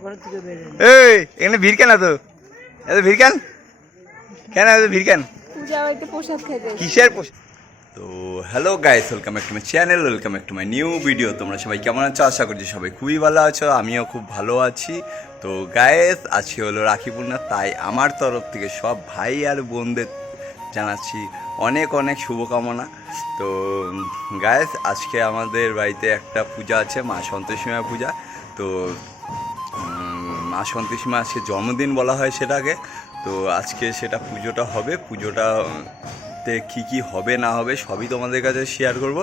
এই এখানে ভিড় কেন তো? এত ভিড় কেন? কেন এত ভিড় কেন? কিসের প্রসাদ? তো hello guys, welcome back to my channel, welcome back to my new video. তোমরা সবাই কেমন আছো? আশা করছি সবাই খুবই ভালো আছো, আমিও খুব ভালো আছি। তো গাইস, আজকে হলো রাখি পূর্ণিমা, তাই আমার তরফ থেকে সব ভাই আর বোনদের জানাচ্ছি অনেক অনেক শুভকামনা। তো গাইস, আজকে আমাদের বাড়িতে একটা পূজা আছে, মা সন্তোষী মা পূজা। তো মা সন্তোষী মা আজকে জন্মদিন বলা হয় সেটাকে। তো আজকে সেটা পুজোটা হবে, পুজোটাতে কী কী হবে না হবে সবই তোমাদের কাছে শেয়ার করব।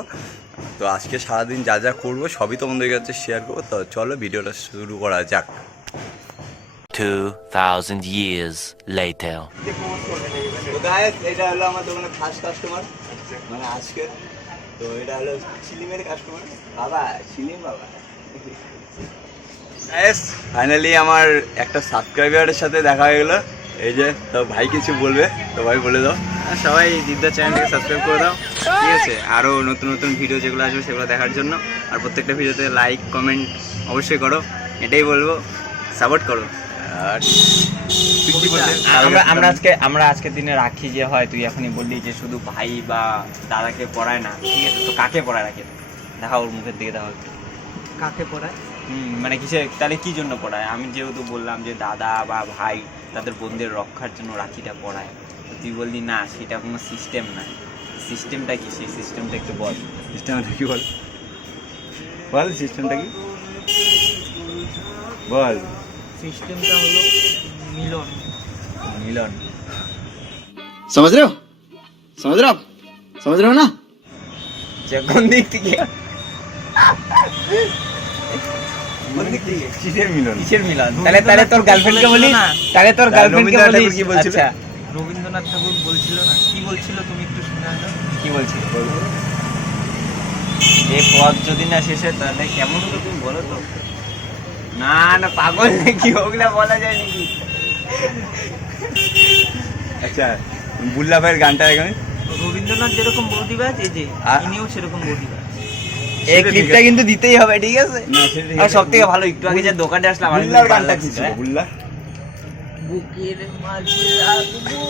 তো আজকে সারাদিন যা যা করবো সবই তোমাদের কাছে শেয়ার করবো। তো চলো ভিডিওটা শুরু করা যাক। 2000 years later. তো গাইস, এটা হলো আমার দোকানের ফার্স্ট কাস্টমার, মানে আজকের। তো এটা হলো সিলিমের কাস্টমার, বাবা সিলিম বাবা। গাইস, ফাইনালি আমার একটা সাবস্ক্রাইবারের সাথে দেখা হয়ে গেলো। এই যে, তো ভাই কিছু বলবে, তো ভাই বলে দাও। সবাই দিদার চ্যানেলটাকে সাবস্ক্রাইব করে দাও, ঠিক আছে? আরও নতুন নতুন ভিডিও যেগুলো আসবে সেগুলো দেখার জন্য। আর প্রত্যেকটা ভিডিওতে লাইক কমেন্ট অবশ্যই করো, এটাই বলবো, সাপোর্ট করো। আর আমরা আজকের দিনে রাখি যে হয়, তুই এখনই বললি যে শুধু ভাই বা দাদাকে পড়ায় না, ঠিক আছে? তো কাকে পড়ায় রাখি? দেখা ওর মুখের দিকে দেখা হচ্ছে কাকে পড়ায়, মানে কিসে, তাহলে কি জন্য পড়ায়? আমি যেহেতু বললাম যে দাদা বা ভাই তাদের বোনদের রক্ষার জন্য রাখিটা পড়ায়, তো তুই বললি না সেটা কোনো সিস্টেম না। সিস্টেমটা কি? সেই সিস্টেমটা একটু বল। সিস্টেমটা কি বল? বল সিস্টেমটা কি বল। সিস্টেমটা হলো মিলন। মিলন समझ रहे हो आप समझ रहे हो ना? কোন দিক থেকে? কিসের মিলন? কিসের মিলন? তাহলে তোর গার্লফ্রেন্ডকে বলি, তাহলে তোর গার্লফ্রেন্ডকে বলি কি বলছিল? আচ্ছা, রবীন্দ্রনাথ ঠাকুর বলছিল না, কি বলছিল তুমি একটু শোনা দাও। কি বলছিস? এই পথ যদি না শেষ হয় তাহলে কেমন হতো তুমি বলো তো? না না, পাগল নাকি? ওগুলা বলা যায় নাকি? আচ্ছা, বুল্লা ভাইয়ের গানটা এখন রবীন্দ্রনাথ যেরকম বৌদিবাজ, এই যে আ- ইনিও সেরকম বৌদিবাজ। এই ক্লিপটা কিন্তু দিতেই হবে, ঠিক আছে? না, সেটা ঠিক আর আছে। সব থেকে ভালো, একটু আগে যে দোকানে আসলাম আমার বুল্লার কিন্তু ভালো গানটা কি লাগছিল, ছিল? হ্যাঁ? বুল্লা বুকের মাঝে রাখবো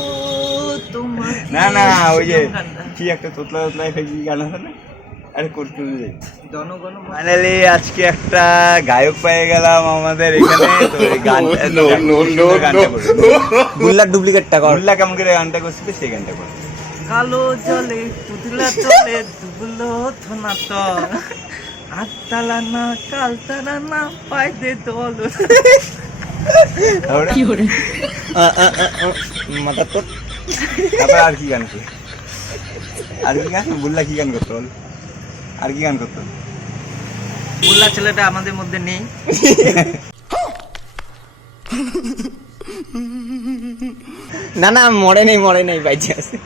তোমাকে। না না, ওই যে গানটা। কি একটা তোতলা তোতলা একটা কি গান আছে না? আরে করতে যাই। জনগণ মন। ফাইনালি আজকে একটা গায়ক পেয়ে গেলাম আমাদের এখানে। তো এই গানটা বুল্লার ডুপ্লিকেটটা কর। বুল্লা কেমন করে গানটা করছিল সেই গানটা করে। কালো জলে তুতলা চলে দুবলো থনা তো আটতালা না কালতালা না পাইতে দল। মাথা তো তারপর আর কি গান ছিল? আর কি গান? বুল্লা কি গান করতো বল? আর কি গান করতো? বুল্লা ছেলেটা আমাদের মধ্যে নেই। না না, মরে নেই বাইচে আছে।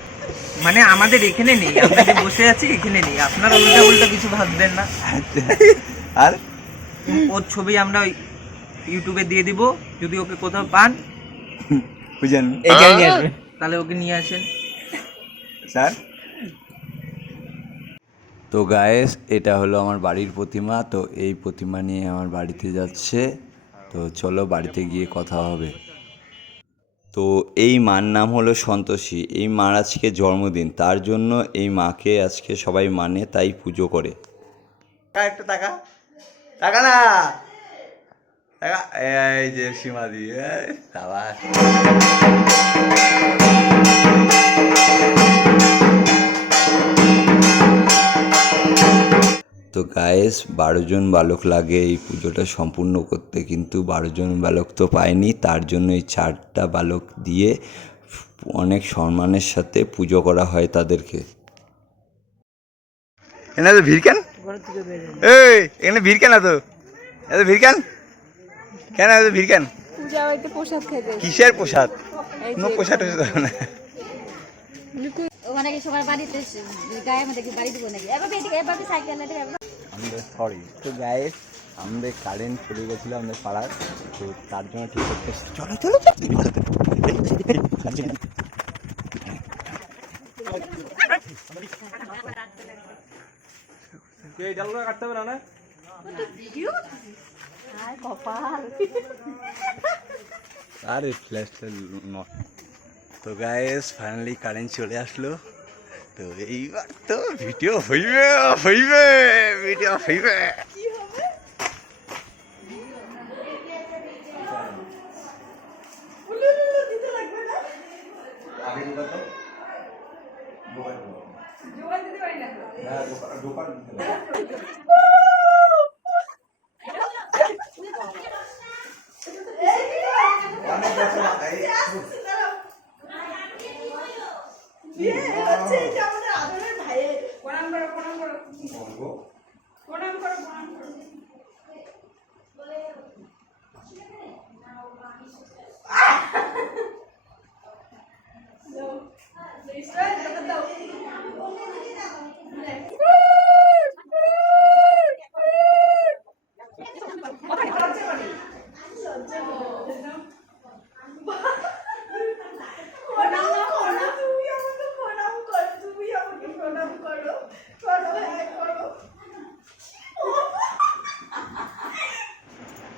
মানে আমাদের এখানে নেই, আমরা যে বসে আছি এখানে নেই। আপনারা উল্টা উল্টা কিছু ভাববেন না। আর ওর ছবি আমরা ওই ইউটিউবে দিয়ে দিব, যদি ওকে কোথাও পান বুঝেন এইখানে নিয়ে আসবে। তাহলে ওকে নিয়ে আসেন। স্যার। তো গায়েস, এটা হলো আমার বাড়ির প্রতিমা। তো এই প্রতিমা নিয়ে আমার বাড়িতে যাচ্ছে। তো চলো বাড়িতে গিয়ে কথা হবে। তো এই মার নাম হলো সন্তোষী। এই মার আজকে জন্মদিন, তার জন্য এই মাকে আজকে সবাই মানে, তাই পুজো করে। একটু টাকা টাকা না টাকা, এই যে সীমাদি সাবাস। তো গায়েস, 12 জন বালক লাগে এই পুজোটা সম্পূর্ণ করতে, কিন্তু 12 জন বালক তো পায়নি, তার জন্য এই 4টা বালক দিয়ে অনেক সম্মানের সাথে পুজো করা হয় তাদেরকে। এখানে তো ভিড় কেন? এই এখানে ভিড় কেন? তো এত ভিড় কেন? কেন এত ভিড় কেন? পূজা বাড়িতে প্রসাদ খেতে। কিসের প্রসাদ? এই কোনো যে প্রসাদ টসাদ হবে না। ওখানে কি সবার বাড়িতে গায়ে মধ্যে কি বাড়ি দিব নাকি? এভাবে সাইকেল আমাদের সরি। তো গাইস, আমাদের কারেন্ট চলে গেছিলো আমাদের পাড়ার, তো তার জন্য ঠিক করতে চলো চলো এই ডালগুলো কাটতে হবে না? আর কপাল আরে ফ্ল্যাশটা তো গাইস ফাইনালি কারেন্ট চলে আসলো। তো এইবার তো ভিডিও হইবে ভিডিও হইবে।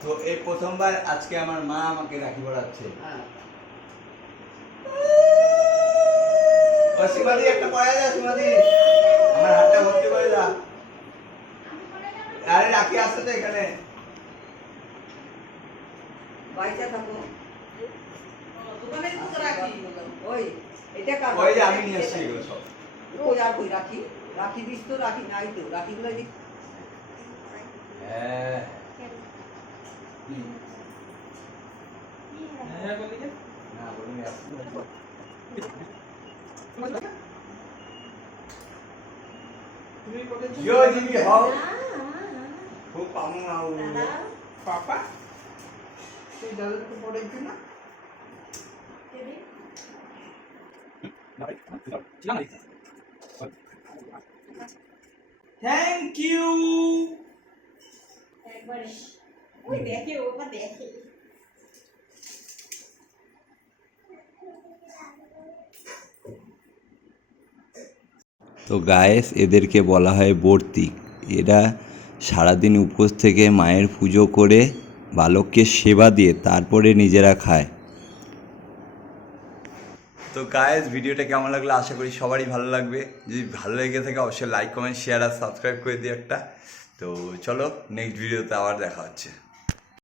তো এই প্রথমবার আজকে আমার মা আমাকে রাখি পড়াচ্ছে। সীমাদি একটা পড়ায় যা, সীমাদি আমার হাতটা ভর্তি করে যা। আরে রাখি আসছে তো এখানে। ওই যে আমি নিয়ে আসছি এগুলো সব। রাখি দিস তো, রাখি নাই তো, রাখিগুলো হ্যাঁ না বলুন জিও জিবি হও খুব পামু আউ পাপা তুই দাদা পড়ে কি না থ্যাংক ইউ। একবারে ওই দেখে ওটা দেখে তো গায়েস এদেরকে বলা হয় বর্তিক। এরা সারাদিন উপোস থেকে মায়ের পুজো করে বালককে সেবা দিয়ে তারপরে নিজেরা খায়। তো গায়েস ভিডিওটা কেমন লাগলো আশা করি সবারই ভালো লাগবে। যদি ভালো লেগে থাকে অবশ্যই লাইক কমেন্ট শেয়ার আর সাবস্ক্রাইব করে দিও একটা। তো চলো নেক্সট ভিডিওতে আবার দেখা হচ্ছে।